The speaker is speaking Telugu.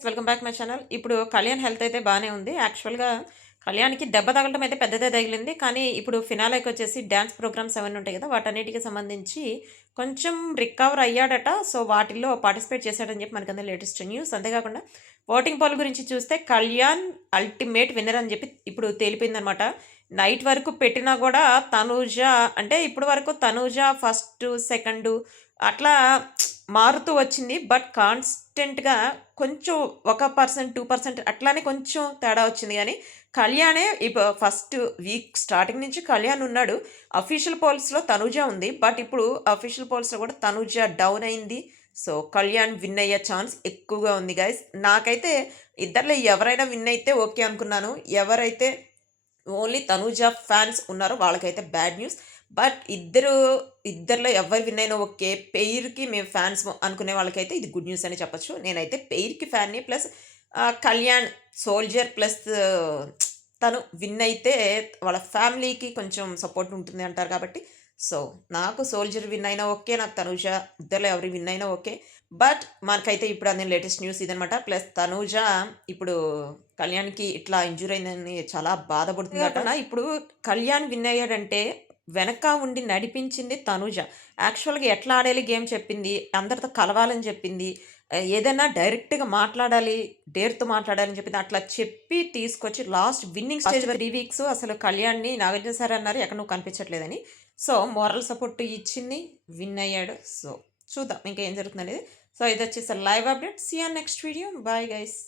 Welcome back my channel. ఇప్పుడు కళ్యాణ్ హెల్త్ అయితే బానే ఉంది. యాక్చువల్‌గా కళ్యాణ్‌కి దెబ్బ తగలటం అయితే పెద్దదే తగిలింది. కానీ ఇప్పుడు ఫినాలేకొచ్చేసి డాన్స్ ప్రోగ్రామ్స్ అవన్నీ ఉంటాయి కదా! వాటన్నిటికి సంబంధించి కొంచెం రికవర్ అయ్యాడట. సో, వాటిల్లో పార్టిసిపేట్ చేశాడని చెప్పి మనకంతా లేటెస్ట్ న్యూస్. అంతేకాకుండా ఓటింగ్ పోల్ గురించి చూస్తే కళ్యాణ్ అల్టిమేట్ విన్నర్ అని చెప్పి ఇప్పుడు తేలిపోయిందనమాట. నైట్ వరకు పెట్టినా గూడా తనూజ అంటే ఇప్పటి వరకు తనూజ ఫస్టు, సెకండు అట్లా మారుతూ వచ్చింది. బట్ కాన్స్టెంట్‌గా కొంచెం 1% 2% అట్లానే కొంచెం తేడా వచ్చింది గానీ, కళ్యాణే ఫస్ట్ వీక్ స్టార్టింగ్ నుంచి కళ్యాణ్ ఉన్నాడు. అఫీషియల్ పోల్స్‌లో తనూజ ఉంది. బట్ ఇప్పుడు అఫీషియల్ పోల్స్‌లో కూడా తనూజ డౌన్ అయింది. సో, కళ్యాణ్ విన్ అయ్యే ఛాన్స్ ఎక్కువగా ఉంది గైస్. నాకైతే ఇద్దరిలో ఎవరైనా విన్ అయితే ఓకే అనుకున్నాను. ఎవరైతే ఓన్లీ తనూజ ఫ్యాన్స్ ఉన్నారో వాళ్ళకైతే బ్యాడ్ న్యూస్. బట్ ఇద్దరిలో ఎవరు విన్ అయినా ఓకే. పెయిర్‌కి మేము ఫ్యాన్స్ అనుకునే వాళ్ళకైతే ఇది గుడ్ న్యూస్ అనే చెప్పొచ్చు. నేనైతే పెయిర్‌కి ఫ్యాన్‌ని. ప్లస్ కళ్యాణ్ సోల్జర్ ప్లస్ తను విన్ అయితే వాళ్ళ ఫ్యామిలీకి కొంచెం సపోర్ట్ ఉంటుంది అంటారు కాబట్టి, సో, నాకు సోల్జర్ విన్ అయినా ఓకే. నాకు తనూజ ఇద్దరిలో ఎవరు విన్ అయినా ఓకే. బట్ మనకైతే ఇప్పుడు అందిన లేటెస్ట్ న్యూస్ ఇదనమాట. ప్లస్ తనూజ ఇప్పుడు కళ్యాణ్‌కి ఇట్లా ఇంజ్యూర్ అయిందని చాలా బాధపడుతుందట. కాకుండా ఇప్పుడు కళ్యాణ్ విన్ అయ్యాడంటే వెనక ఉండి నడిపించింది తనూజ. యాక్చువల్‌గా ఎట్లా ఆడాలి గేమ్ చెప్పింది. అందరితో కలవాలని చెప్పింది. ఏదైనా డైరెక్ట్‌గా మాట్లాడాలి, డేర్‌తో మాట్లాడాలని చెప్పింది. అట్లా చెప్పి తీసుకొచ్చి లాస్ట్ విన్నింగ్ స్టేజ్ 3 వీక్స్ అసలు కళ్యాణ్‌ని నాగార్జున సార్ అన్నారు ఎక్కడ నువ్వు కనిపించట్లేదని. సో, మోరల్ సపోర్ట్ ఇచ్చింది. విన్ అయ్యాడు. సో, చూద్దాం ఇంకా ఏం జరుగుతుందనేది. సో, ఇదొచ్చేసి live update. See you on next video. Bye guys.